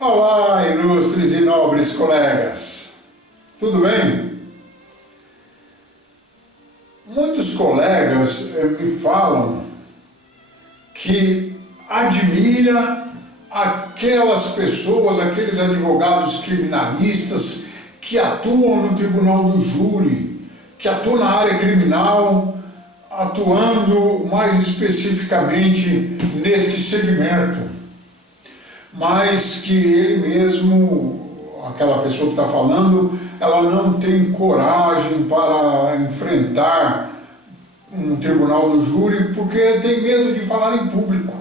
Olá, ilustres e nobres colegas, tudo bem? Muitos colegas me falam que admira aquelas pessoas, aqueles advogados criminalistas que atuam no tribunal do júri, que atuam na área criminal, atuando mais especificamente neste segmento, mas que ele mesmo, aquela pessoa que está falando, ela não tem coragem para enfrentar um tribunal do júri porque tem medo de falar em público.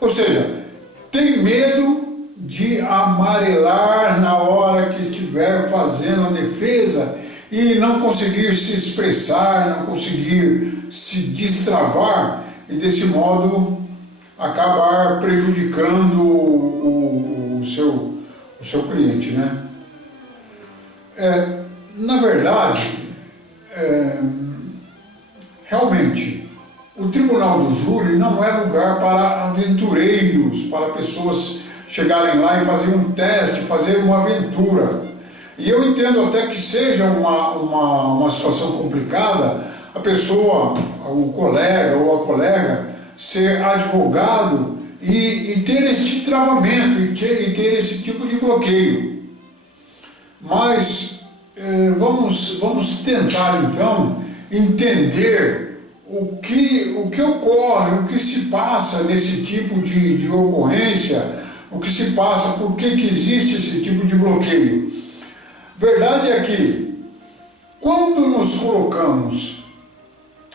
Ou seja, tem medo de amarelar na hora que estiver fazendo a defesa e não conseguir se expressar, não conseguir se destravar e desse modo acabar prejudicando o seu cliente, né? Na verdade, realmente, o tribunal do júri não é lugar para aventureiros, para pessoas chegarem lá e fazer um teste, fazer uma aventura. E eu entendo até que seja uma situação complicada a pessoa, o colega ou a colega, ser advogado e ter este travamento, e ter esse tipo de bloqueio. Mas vamos tentar então entender o que ocorre, o que se passa nesse tipo de ocorrência, o que se passa, por que existe esse tipo de bloqueio. Verdade é que quando nos colocamos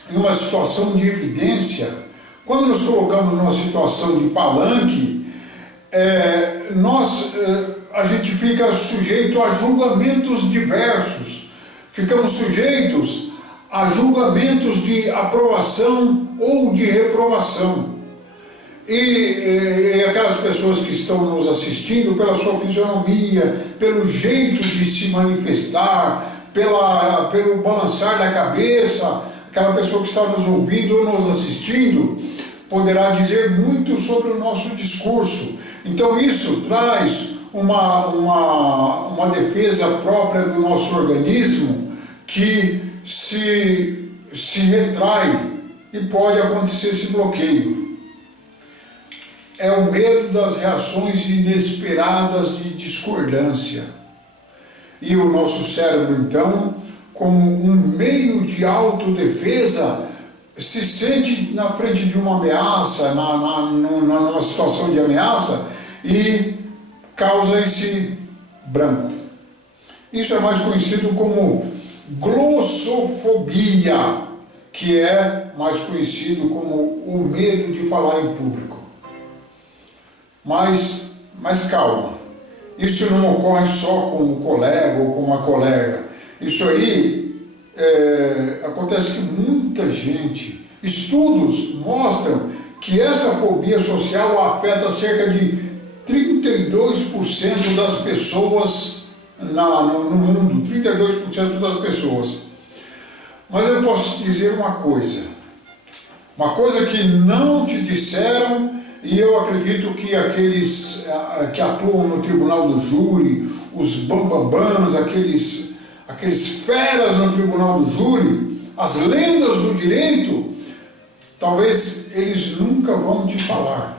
em uma situação de evidência, quando nos colocamos numa situação de palanque, a gente fica sujeito a julgamentos diversos, ficamos sujeitos a julgamentos de aprovação ou de reprovação. E aquelas pessoas que estão nos assistindo, pela sua fisionomia, pelo jeito de se manifestar, pelo balançar da cabeça, aquela pessoa que está nos ouvindo ou nos assistindo, poderá dizer muito sobre o nosso discurso. Então isso traz uma defesa própria do nosso organismo que se retrai e pode acontecer esse bloqueio. É o medo das reações inesperadas de discordância. E o nosso cérebro, então, como um meio de autodefesa, se sente na frente de uma ameaça, numa situação de ameaça, e causa esse branco. Isso é mais conhecido como glossofobia, que é mais conhecido como o medo de falar em público. Mas calma, isso não ocorre só com o colega ou com uma colega. Isso aí acontece que muita gente, estudos mostram que essa fobia social afeta cerca de 32% das pessoas no mundo, 32% das pessoas. Mas eu posso te dizer uma coisa que não te disseram, e eu acredito que aqueles que atuam no tribunal do júri, os bambambãs, aqueles feras no tribunal do júri, as lendas do direito, talvez eles nunca vão te falar.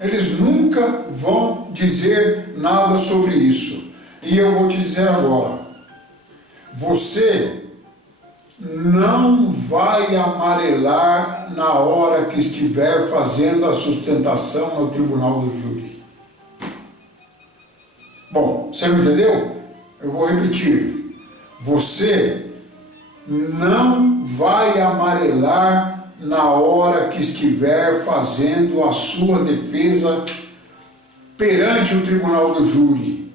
Eles nunca vão dizer nada sobre isso. E eu vou te dizer agora, você não vai amarelar na hora que estiver fazendo a sustentação no tribunal do júri. Bom, você me entendeu? Eu vou repetir. Você não vai amarelar na hora que estiver fazendo a sua defesa perante o tribunal do júri.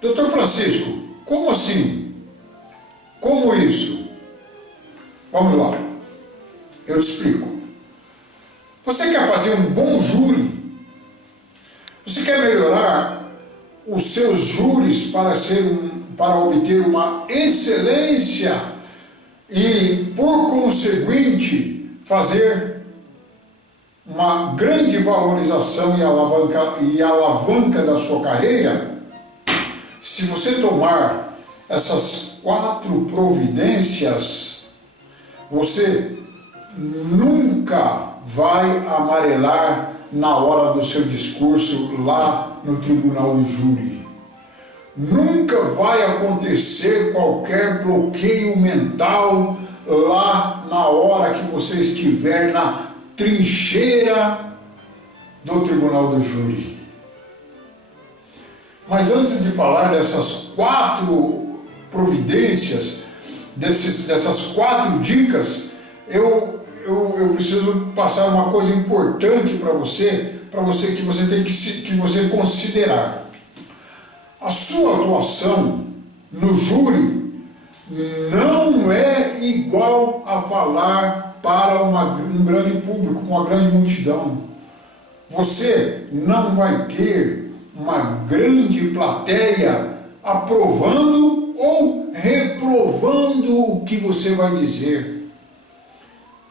Doutor Francisco, como assim? Como isso? Vamos lá, eu te explico. Você quer fazer um bom júri? Você quer melhorar os seus júris para obter uma excelência e, por conseguinte, fazer uma grande valorização e alavanca da sua carreira, se você tomar essas 4 providências, você nunca vai amarelar na hora do seu discurso lá no tribunal do júri. Nunca vai acontecer qualquer bloqueio mental lá na hora que você estiver na trincheira do tribunal do júri. Mas antes de falar dessas 4 providências, dessas 4 dicas, eu preciso passar uma coisa importante para você que você tem que você considerar. A sua atuação no júri não é igual a falar para um grande público, uma grande multidão. Você não vai ter uma grande plateia aprovando ou reprovando o que você vai dizer.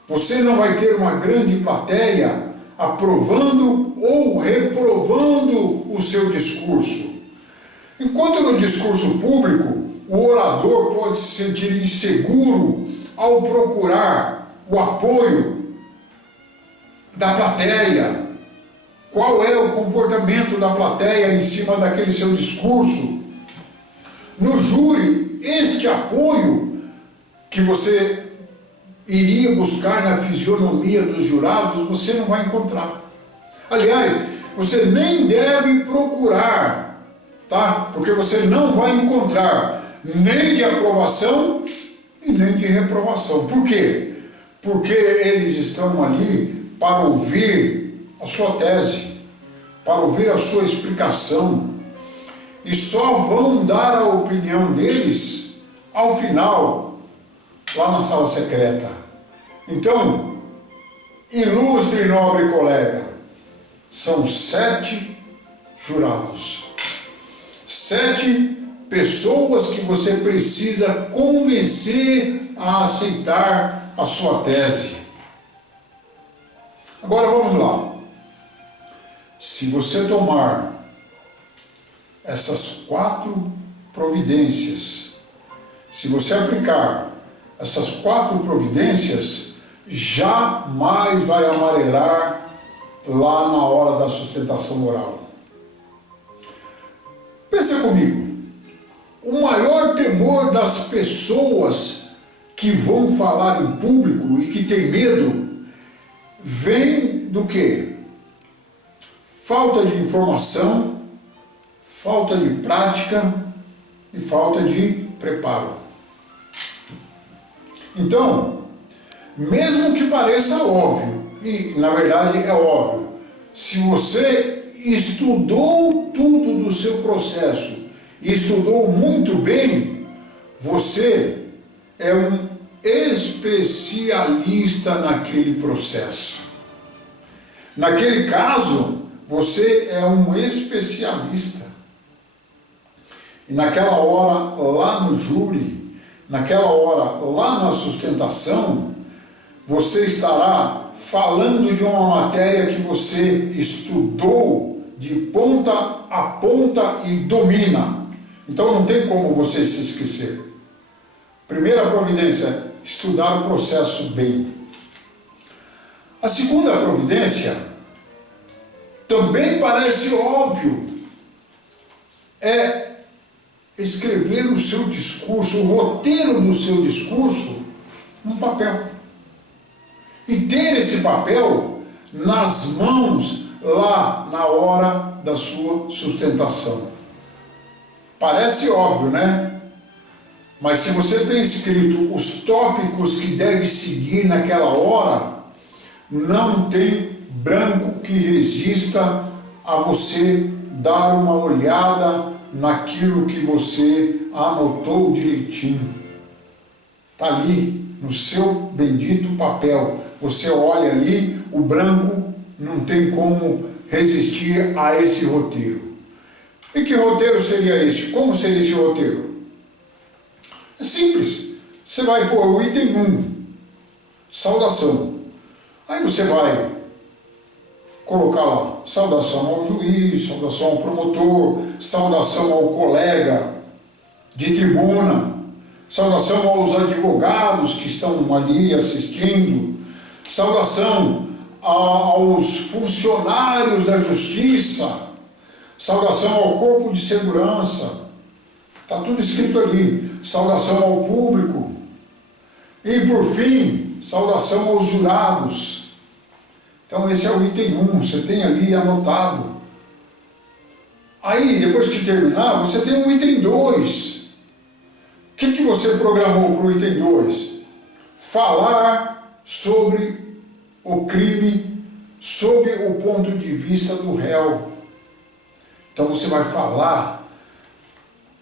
Você não vai ter uma grande plateia aprovando ou reprovando o seu discurso. Enquanto no discurso público, o orador pode se sentir inseguro ao procurar o apoio da plateia. Qual é o comportamento da plateia em cima daquele seu discurso? No júri, este apoio que você iria buscar na fisionomia dos jurados, você não vai encontrar. Aliás, você nem deve procurar, tá? Porque você não vai encontrar nem de aprovação e nem de reprovação. Por quê? Porque eles estão ali para ouvir a sua tese, para ouvir a sua explicação, e só vão dar a opinião deles ao final, lá na sala secreta. Então, ilustre e nobre colega, são 7 jurados, 7 pessoas que você precisa convencer a aceitar a sua tese. Agora vamos lá. Se você tomar essas 4 providências, se você aplicar essas 4 providências, jamais vai amarelar lá na hora da sustentação oral. Pensa comigo, o maior temor das pessoas que vão falar em público e que tem medo, vem do quê? Falta de informação, falta de prática e falta de preparo. Então, mesmo que pareça óbvio, e na verdade é óbvio, se você estudou tudo do seu processo, e estudou muito bem, você é um especialista naquele processo. Naquele caso, você é um especialista. E naquela hora lá no júri, naquela hora lá na sustentação, você estará falando de uma matéria que você estudou de ponta a ponta e domina. Então não tem como você se esquecer. Primeira providência, estudar o processo bem. A segunda providência, também parece óbvio, é escrever o seu discurso, o roteiro do seu discurso, num papel. E ter esse papel nas mãos lá na hora da sua sustentação. Parece óbvio, né? Mas se você tem escrito os tópicos que deve seguir naquela hora, não tem branco que resista a você dar uma olhada naquilo que você anotou direitinho. Está ali no seu bendito papel. Você olha ali, o branco não tem como resistir a esse roteiro. E que roteiro seria esse? Como seria esse roteiro? É simples. Você vai pôr o item 1, saudação. Aí você vai colocar lá, saudação ao juiz, saudação ao promotor, saudação ao colega de tribuna, saudação aos advogados que estão ali assistindo, saudação aos funcionários da justiça, saudação ao corpo de segurança, está tudo escrito ali, saudação ao público, e por fim, saudação aos jurados. Então esse é o item 1, você tem ali anotado. Aí, depois que terminar, você tem o item 2. O que você programou para o item 2? Falar sobre o crime, sob o ponto de vista do réu. Então você vai falar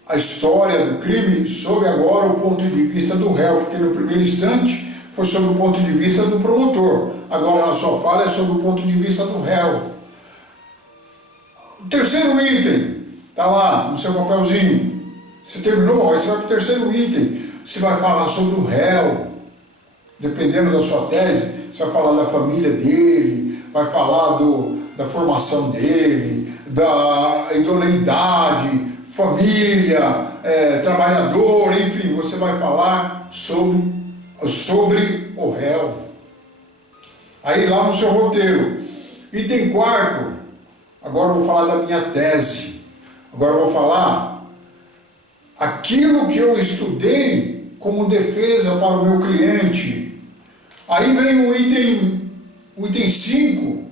a história do crime sob agora o ponto de vista do réu, porque no primeiro instante foi sob o ponto de vista do promotor. Agora na sua fala é sob o ponto de vista do réu. O terceiro item, está lá no seu papelzinho. Você terminou, aí você vai para o terceiro item. Você vai falar sobre o réu. Dependendo da sua tese, você vai falar da família dele, vai falar da formação dele, da idoneidade, família, trabalhador, enfim, você vai falar sobre o réu. Aí lá no seu roteiro, item 4, agora eu vou falar da minha tese, agora eu vou falar aquilo que eu estudei como defesa para o meu cliente. Aí vem o item 5,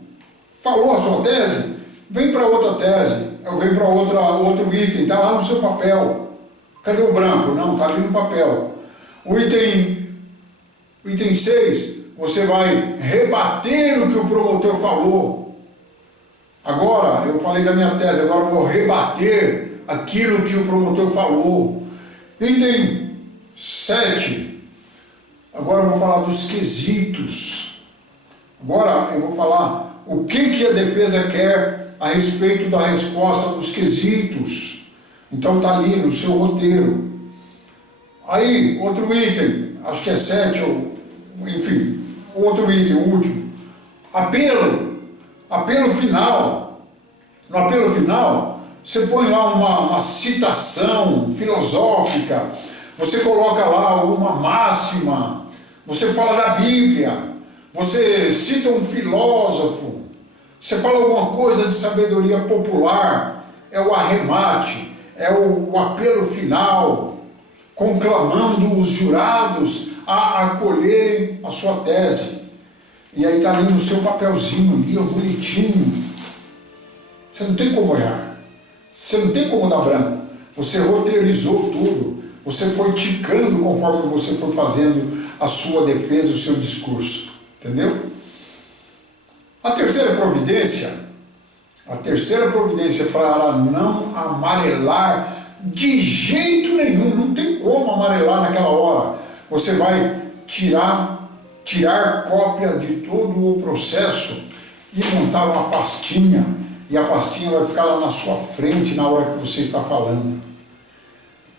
falou a sua tese, vem para outra tese, vem para outro item, está lá no seu papel. Cadê o branco? Não, está ali no papel. O item 6, você vai rebater o que o promotor falou. Agora, eu falei da minha tese, agora eu vou rebater aquilo que o promotor falou. Item 7, agora eu vou falar dos quesitos. Agora eu vou falar o que a defesa quer a respeito da resposta dos quesitos. Então está ali no seu roteiro. Aí, outro item, acho que é 7, ou enfim, outro item, o último. Apelo final. No apelo final, você põe lá uma citação filosófica, você coloca lá alguma máxima, você fala da Bíblia, você cita um filósofo, você fala alguma coisa de sabedoria popular, é o arremate, é o apelo final, conclamando os jurados a acolherem a sua tese. E aí está ali no seu papelzinho, ali, bonitinho. Você não tem como errar, você não tem como dar branco. Você roteirizou tudo, você foi ticando conforme você foi fazendo a sua defesa, o seu discurso. Entendeu? A terceira providência para não amarelar de jeito nenhum, não tem como amarelar naquela hora. Você vai tirar cópia de todo o processo e montar uma pastinha, e a pastinha vai ficar lá na sua frente na hora que você está falando.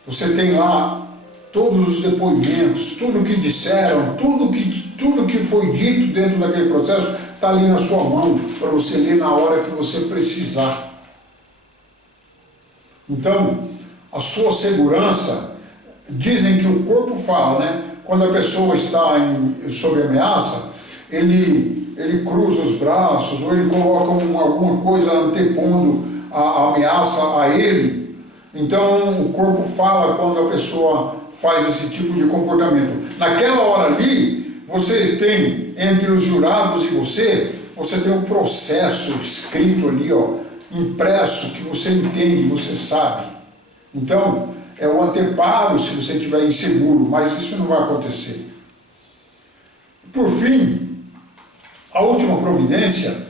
Você tem lá todos os depoimentos, tudo que disseram, tudo que foi dito dentro daquele processo está ali na sua mão para você ler na hora que você precisar. Então, a sua segurança, dizem que o corpo fala, né? Quando a pessoa está sob ameaça, ele cruza os braços ou ele coloca alguma coisa antepondo a ameaça a ele. Então o corpo fala quando a pessoa faz esse tipo de comportamento. Naquela hora ali, você tem, entre os jurados e você tem um processo escrito ali, impresso, que você entende, você sabe. Então, é o anteparo se você estiver inseguro, mas isso não vai acontecer. Por fim, a última providência,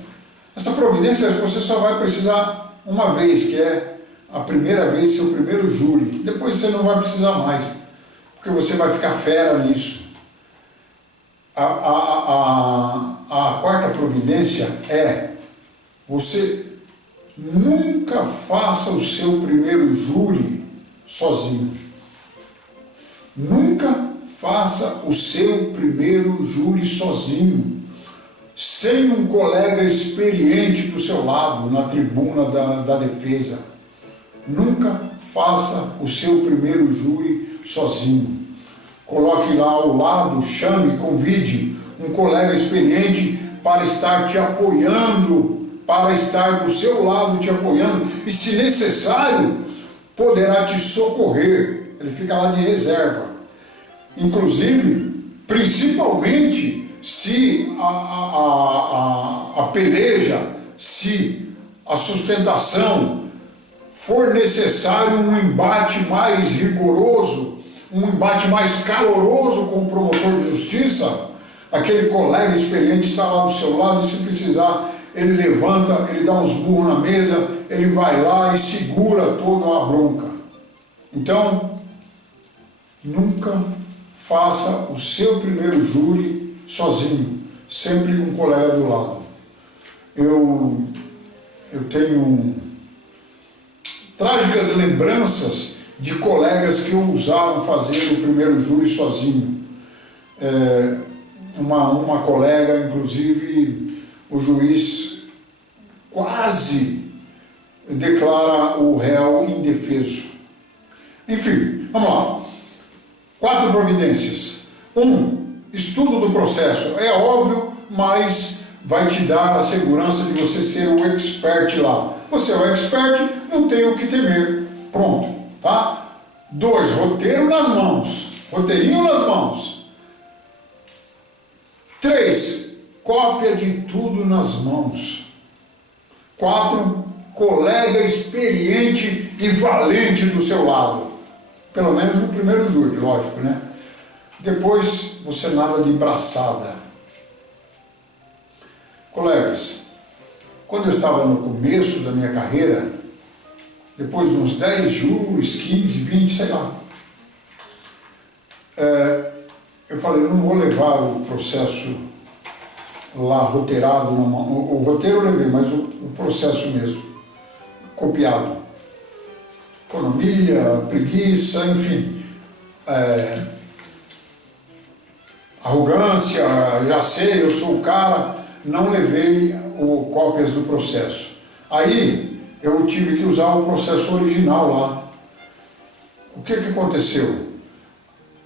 essa providência você só vai precisar uma vez, que é a primeira vez, seu primeiro júri. Depois você não vai precisar mais, porque você vai ficar fera nisso. A quarta providência é: você nunca faça o seu primeiro júri sozinho. Nunca faça o seu primeiro júri sozinho. sem um colega experiente do seu lado, na tribuna da defesa. Nunca faça o seu primeiro júri sozinho. Coloque lá ao lado, chame, convide um colega experiente para estar te apoiando, para estar do seu lado te apoiando, e se necessário, poderá te socorrer. Ele fica lá de reserva. Inclusive, principalmente se a peleja, se a sustentação for necessário um embate mais rigoroso, um embate mais caloroso com o promotor de justiça, aquele colega experiente está lá do seu lado, e se precisar, ele levanta, ele dá uns burros na mesa, ele vai lá e segura toda a bronca. Então, nunca faça o seu primeiro júri sozinho, sempre com um colega do lado. Eu tenho trágicas lembranças de colegas que ousaram fazer o primeiro júri sozinho. Uma colega, inclusive, o juiz quase declara o réu indefeso. Enfim, vamos lá. 4 providências. 1. Estudo do processo. É óbvio, mas vai te dar a segurança de você ser o expert lá. Você é o expert, não tem o que temer. Pronto, tá? 2. Roteiro nas mãos. Roteirinho nas mãos. 3. Cópia de tudo nas mãos. 4. Colega experiente e valente do seu lado. Pelo menos no primeiro júri, lógico, né? Depois, você nada de braçada. Colegas, quando eu estava no começo da minha carreira, depois de uns 10 júris, 15, 20, sei lá, eu falei, não vou levar o processo lá roteirado na mão. O roteiro eu levei, mas o processo mesmo, copiado. Economia, preguiça, enfim, arrogância, já sei, eu sou o cara, não levei cópias do processo. Aí eu tive que usar o processo original lá. O que aconteceu?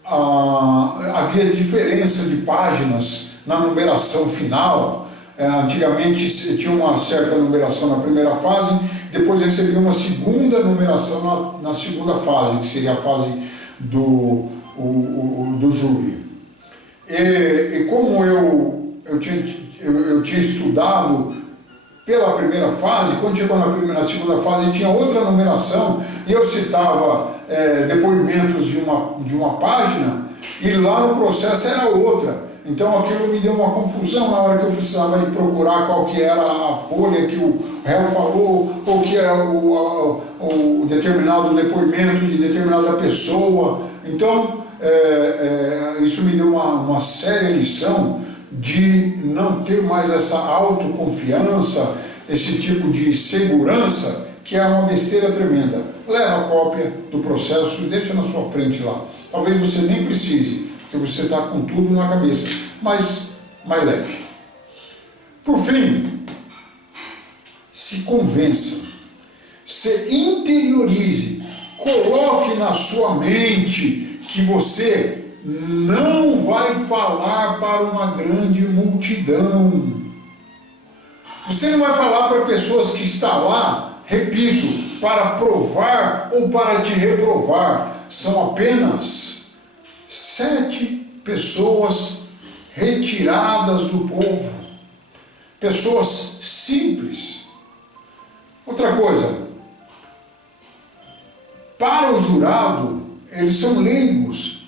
Havia diferença de páginas na numeração final. Antigamente tinha uma certa numeração na primeira fase, depois recebia uma segunda numeração na segunda fase, que seria a fase do júri. E como eu tinha estudado pela primeira fase, quando chegou na segunda fase tinha outra numeração, e eu citava depoimentos de uma página, e lá no processo era outra. Então aquilo me deu uma confusão na hora que eu precisava de procurar qual que era a folha que o réu falou, ou que era o determinado depoimento de determinada pessoa. Então isso me deu uma séria lição de não ter mais essa autoconfiança, esse tipo de segurança, que é uma besteira tremenda. Leva a cópia do processo e deixa na sua frente lá. Talvez você nem precise, porque você está com tudo na cabeça, mas mais leve. Por fim, se convença, se interiorize, coloque na sua mente que você não vai falar para uma grande multidão. Você não vai falar para pessoas que estão lá, repito, para provar ou para te reprovar. São apenas 7 pessoas retiradas do povo. Pessoas simples. Outra coisa, para o jurado, eles são leigos.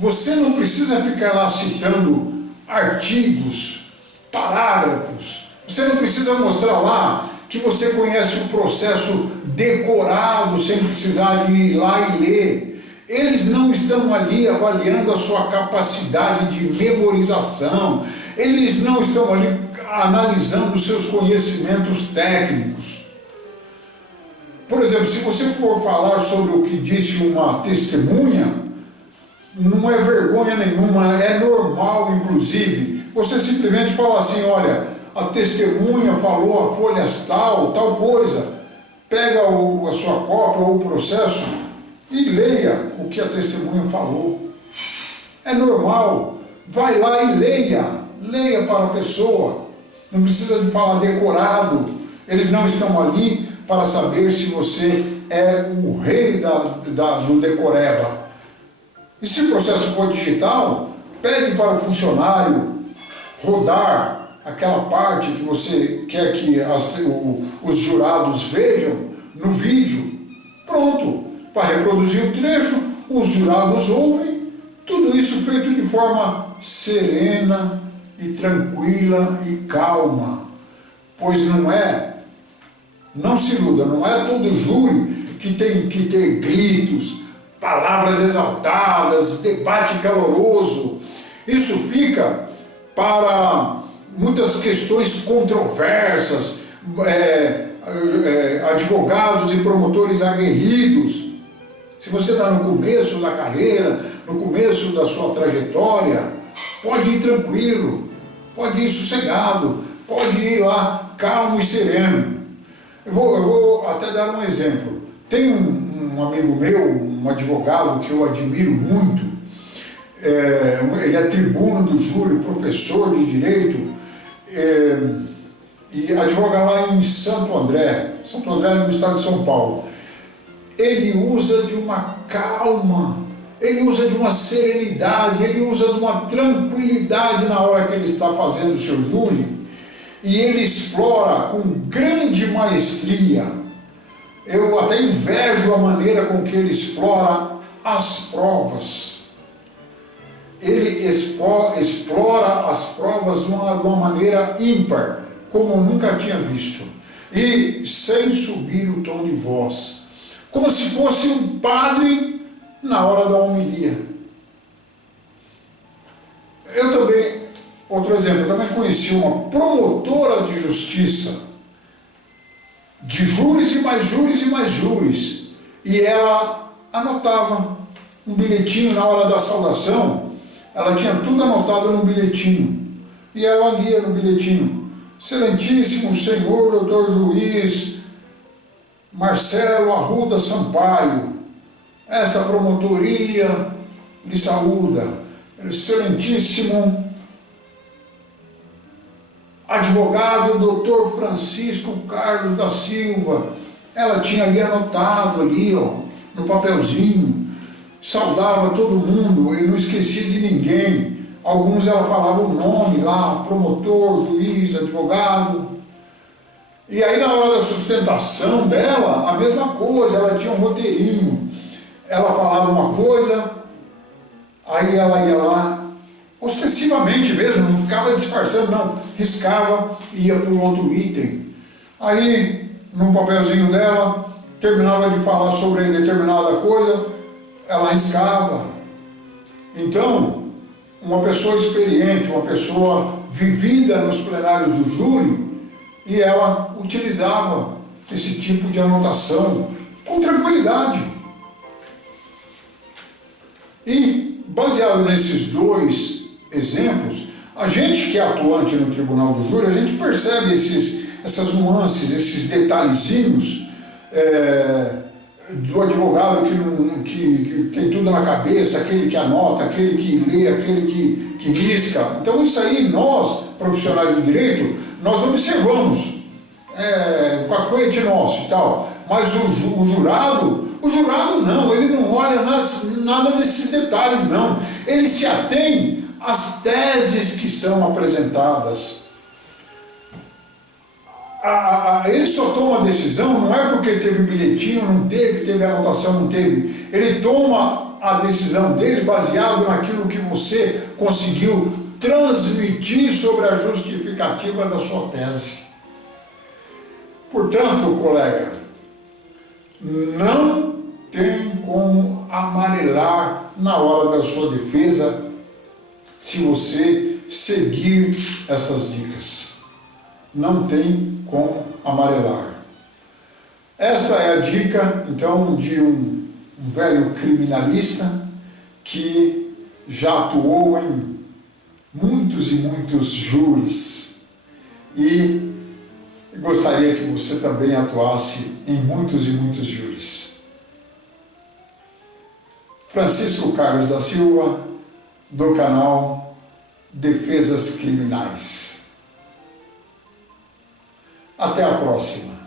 Você não precisa ficar lá citando artigos, parágrafos. Você não precisa mostrar lá que você conhece o processo decorado, sem precisar de ir lá e ler. Eles não estão ali avaliando a sua capacidade de memorização. Eles não estão ali analisando os seus conhecimentos técnicos. Por exemplo, se você for falar sobre o que disse uma testemunha, não é vergonha nenhuma, é normal, inclusive, você simplesmente fala assim, olha, a testemunha falou a folhas tal coisa. Pega a sua cópia ou o processo e leia o que a testemunha falou. É normal. Vai lá e leia. Leia para a pessoa. Não precisa de falar decorado. Eles não estão ali para saber se você é o rei do decoreba. E se o processo for digital, pede para o funcionário rodar aquela parte que você quer que os jurados vejam no vídeo. Pronto, para reproduzir o trecho, os jurados ouvem, tudo isso feito de forma serena e tranquila e calma. Pois não se iluda, não é todo júri que tem que ter gritos, palavras exaltadas, debate caloroso. Isso fica para muitas questões controversas, advogados e promotores aguerridos. Se você está no começo da carreira, no começo da sua trajetória, pode ir tranquilo, pode ir sossegado, pode ir lá calmo e sereno. Eu vou até dar um exemplo. Tem um amigo meu, um advogado que eu admiro muito, ele é tribuno do júri, professor de direito, e advoga lá em Santo André, no estado de São Paulo. Ele usa de uma calma, ele usa de uma serenidade, ele usa de uma tranquilidade na hora que ele está fazendo o seu júri, e ele explora com grande maestria. Eu até invejo a maneira com que ele explora as provas. Ele explora as provas de uma maneira ímpar, como eu nunca tinha visto, e sem subir o tom de voz, como se fosse um padre na hora da homilia. Eu também, outro exemplo, eu também conheci uma promotora de justiça, de júris e mais júris e mais júris, e ela anotava um bilhetinho na hora da saudação. Ela tinha tudo anotado no bilhetinho, e ela lia no bilhetinho: Excelentíssimo senhor doutor juiz Marcelo Arruda Sampaio, essa promotoria lhe saúda. Excelentíssimo advogado doutor Francisco Carlos da Silva. Ela tinha ali anotado ali, no papelzinho, saudava todo mundo e não esquecia de ninguém. Alguns ela falava o nome lá, promotor, juiz, advogado. E aí na hora da sustentação dela, a mesma coisa, ela tinha um roteirinho. Ela falava uma coisa, aí ela ia lá, ostensivamente mesmo, não ficava disfarçando, não, riscava e ia para um outro item. Aí, no papelzinho dela, terminava de falar sobre determinada coisa, ela riscava. Então, uma pessoa experiente, uma pessoa vivida nos plenários do júri, e ela utilizava esse tipo de anotação com tranquilidade. E, baseado nesses dois exemplos, a gente que é atuante no tribunal do júri, a gente percebe essas nuances, esses detalhezinhos do advogado que tem tudo na cabeça, aquele que anota, aquele que lê, aquele que risca. Então isso aí nós, profissionais do direito, nós observamos com a coete nosso e tal. Mas o jurado não, ele não olha nada desses detalhes não. Ele se atém às teses que são apresentadas. Ele só toma a decisão, não é porque teve bilhetinho, não teve anotação, não teve. Ele toma a decisão dele baseado naquilo que você conseguiu transmitir sobre a justificativa da sua tese. Portanto, colega, não tem como amarelar na hora da sua defesa se você seguir essas dicas. Não tem como amarelar. Esta é a dica, então, de um velho criminalista que já atuou em muitos e muitos júris. E gostaria que você também atuasse em muitos e muitos júris. Francisco Carlos da Silva, do canal Defesas Criminais. Até a próxima.